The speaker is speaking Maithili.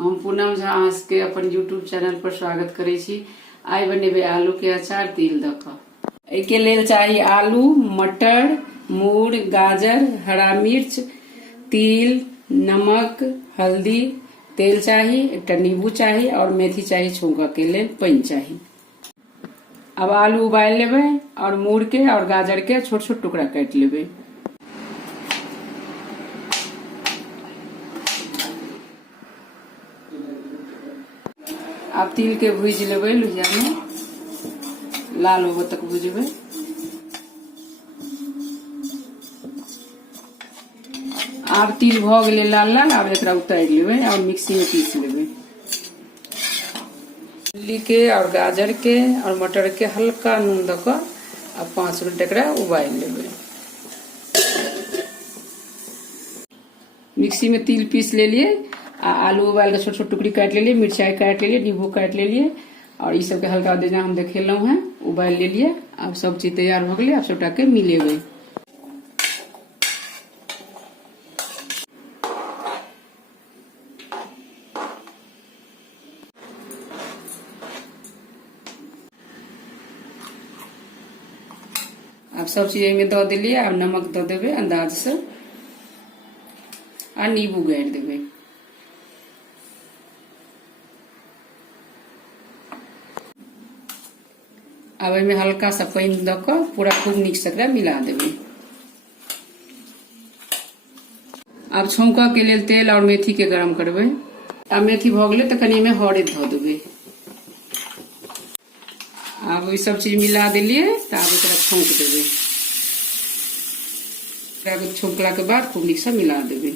हम पूनम झा अहाँ के अपन यूट्यूब चैनल पर स्वागत करे छी। आइ बनेबे आलू के अचार तिल द क। एके लेल चाहिए आलू, मटर, मूर, गाजर, हरा मिर्च, तिल, नमक, हल्दी, तेल चाहिए, एक नींबू चाहिए और मेथी चाहिए छौंका के लेल, पानी चाहिए। अब आलू उबाल लेबे और मूर के और गाजर के छोट छोट टुकड़ा काट लेबे। अब तिल के भूज लेबे लोहिया में, लाल होबे तक भूजबे। अब तिल भ गेले लाल लाल, अब एकरा उतार लेबे और मिक्सी में पीस लेबे। तिल के और गाजर के और मटर के हल्का नून द क अब 5 मिनट एकरा उबाल लेबे। मिक्सी में तिल पीस ले लिए, आलू उबाल के छोट छोट टुकड़ी काट ले लिए, मिर्चाई काट ले लिए, नींबू काट ले लिए और ई सब के हल्का देना हम देखेलौ हैं, उबाल ले लिए। अब सब चीज तैयार हो गए। अब सबटा के मिलेबे। अब सब चीज में दे दिलिए। अब नमक दे देबे अंदाज से और नींबू गाड़ देबे। अब में हल्का सा पानी द क पूरा खूब निक से मिला देबे। अब छौंका के लेल तेल और मेथी के गरम करबे। अब मेथी भ गेले त कनी में हरद ध देबे। अब ई सब चीज मिला दिलिए त अब एकरा छौंक देबे। छौंकला के बाद खूब निक से मिला देबे।